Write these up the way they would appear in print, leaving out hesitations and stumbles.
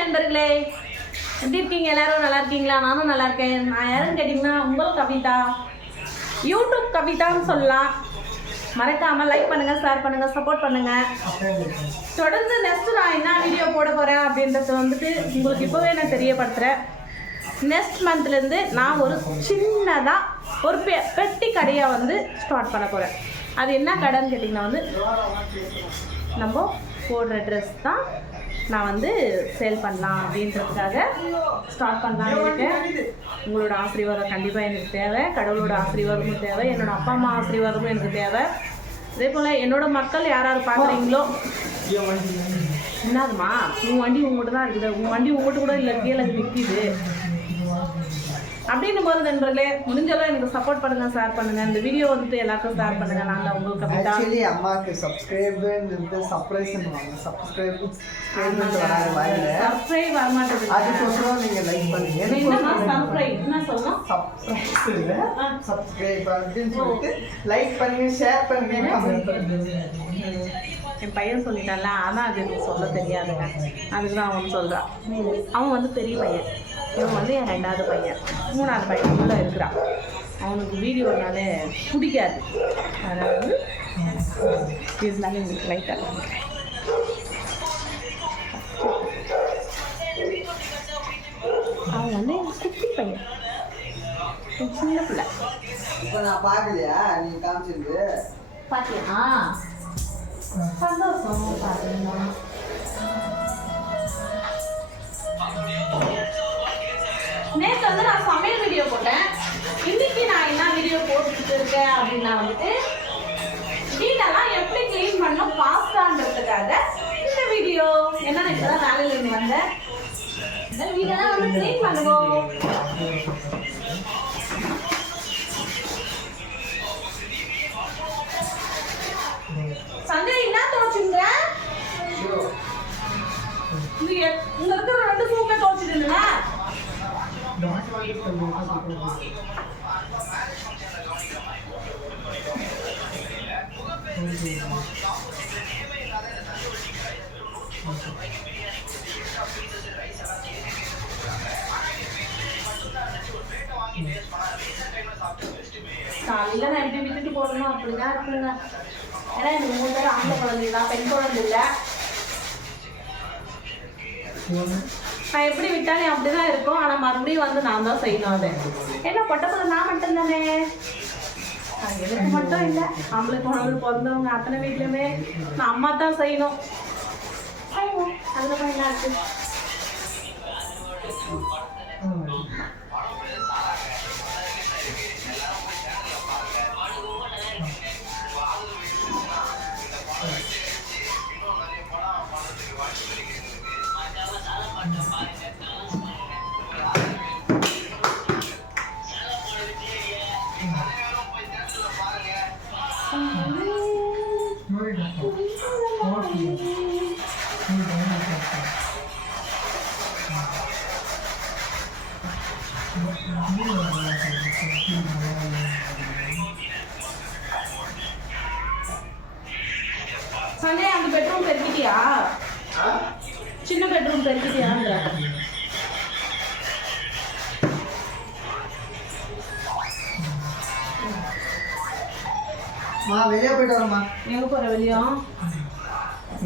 நண்பர்களே, எப்படி இருக்கீங்க? எல்லாரும் நல்லா இருக்கீங்களா? நானும் நல்லா இருக்கேன். நான் யாருன்னு கேட்டிங்கன்னா உங்கள் கவிதா, யூடியூப் கவிதான்னு சொல்லலாம். மறக்காம லைக் பண்ணுங்க, ஷேர் பண்ணுங்க, சப்போர்ட் பண்ணுங்க. தொடர்ந்து நெக்ஸ்ட் நான் என்ன வீடியோ போட போறேன் அப்படின்றத வந்துட்டு உங்களுக்கு இப்போவே நான் தெரியப்படுத்துறேன். நெக்ஸ்ட் மந்த்லேருந்து நான் ஒரு சின்னதாக ஒரு பெட்டி கடையாக வந்து ஸ்டார்ட் பண்ண போகிறேன். அது என்ன கடைன்னு கேட்டிங்கன்னா வந்து நம்ம போடுற ட்ரெஸ் தான் நான் வந்து சேல் பண்ணலாம் அப்படின்றதுக்காக ஸ்டார்ட் பண்ணலான்னு இருக்கேன். உங்களோட ஆசீர்வாதம் கண்டிப்பாக எனக்கு தேவை, கடவுளோட ஆசீர்வாதமும் தேவை, என்னோடய அப்பா அம்மா ஆசீர்வாதமும் எனக்கு தேவை. அதே போல் என்னோடய மக்கள் யார் யார் பார்க்குறீங்களோ, என்னதுமா உங்கள் வண்டி உங்கள்கிட்ட தான் இருக்குது, உங்கள் வண்டி உங்கள்கிட்ட கூட இல்லை, கீழே நிற்கிது அப்படின்னும் போது நண்பர்களே, முடிஞ்சளவு எனக்கு சப்போர்ட் பண்ணுங்க, ஷேர் பண்ணுங்க. இந்த வீடியோ வந்துட்டு எல்லாருக்கும் ஷேர் பண்ணுங்க. நாங்கள் உங்களுக்கு ஆக்சுவலி அம்மாக்கு சப்ஸ்கிரைப் பண்ணுவாங்க. சப்ஸ்கிரைப் வர மாட்டேங்குது. அதுக்கோசரம் நீங்க லைக் பண்ணுங்க. என்ன சொல்லணும்? சப்ஸ்கிரைப் அப்படின்னு சொல்லிட்டு லைக் பண்ணுங்க, ஷேர் பண்ணுங்க, கமெண்ட் பண்ணுங்க. என் பையன் சொல்லிட்டான்ல, ஆனால் அது எனக்கு சொல்ல தெரியாதுங்க. அதுக்கு தான் அவன் சொல்கிறான். அவன் வந்து பெரிய பையன், இவன் வந்து என் 2வது பையன், 3வது பையன் உள்ள இருக்கிறான். அவனுக்கு வீடியோனாலே பிடிக்காது. அதனால் வந்து இருந்தாலும் எங்களுக்கு லைட்டாக அவன் வந்து என் குட்டி பையன், என் சின்ன பிள்ளை. இப்போ நான் பார்க்கலையா, நீ காமிச்சிருந்து பார்த்தியா? சந்தோஷம் பாருங்க. நேற்று வந்து நான் சமையல் வீடியோ போட்டேன். இன்னைக்கு நான் என்ன வீடியோ போட்டுட்டு இருக்கேன் அப்படின்னா வந்துட்டு வீடெல்லாம் எப்படி கிளீன் பண்ணணும் பாஸ்தான்றதுக்காக இந்த வீடியோ. ஏன்னா நான் இப்பதான் வேலையில இருந்து வந்தேன். வீடெல்லாம் வந்து கிளீன் பண்ணுவோம். சஞ்சய் என்ன தோச்சுங்க? இங்க இருக்கிற 2 சூப்பே தோச்சிடுங்க. காலையில நான் எப்படி விட்டுட்டு போடணும் அப்படிதான் இருக்குங்க. ஏன்னா எனக்கு 3 பேர் ஆம்பளை குழந்தை தான், பெண் குழந்தை இல்லை. நான் எப்படி விட்டாலும் அப்படிதான் இருக்கும். ஆனால் மறுபடியும் வந்து நான் தான் செய்யணும். அதை என்ன பொட்டப்பட நான் மட்டும் தானே, எனக்கு மட்டும் இல்லை, ஆம்பளை குழந்தை பிறந்தவங்க அத்தனை வீட்லையுமே நான் அம்மா தான் செய்யணும். அதில் என்ன இருக்கு? சண்டே அந்த பெட்ரூம் பெருக்கிட்டியா? சின்ன பெட்ரூம் பெருக்கிட்டியான்ற வெளியே போயிட்டு வரமா? எங்க போற வெளியும்?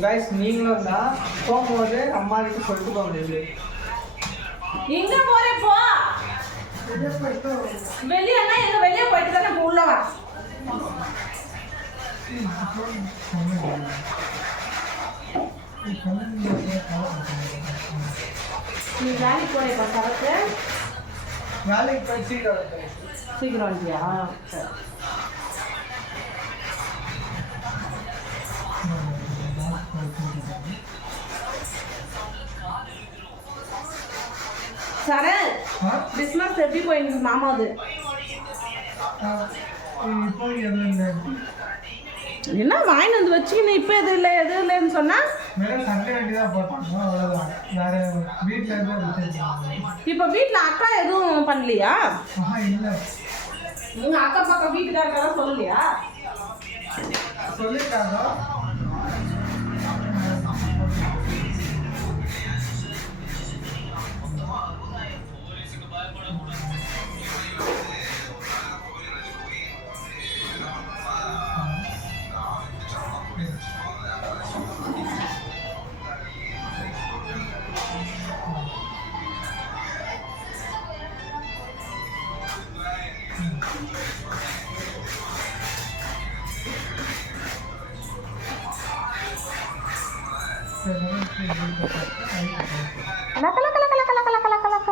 கைஸ், நீங்களும் தான் போகும்போது அம்மா கிட்ட சொல்லிட்டு போக முடியாது. எங்க போற போ? வெளியனா எங்க வெளியே போயிட்டு தானே உள்ள வா. நீ வேலைக்கு போறேப்பா? சரக்கு வேலைக்கு போய் சீக்கிரம் வந்துட்டியா? சரண், பிஸ்னஸ் எப்படி போயிருக்கு மாமாவது? என்ன வாங்கி வந்து வச்சுக்கின்னு இப்போ எது இல்லை எது இல்லைன்னு சொன்னா இப்போ வீட்டில் அக்கா எதுவும் பண்ணலையா? உங்க அக்கா பக்கம் வீட்டுக்காரக்கெல்லாம் சொல்லலையா? என்ன கலர்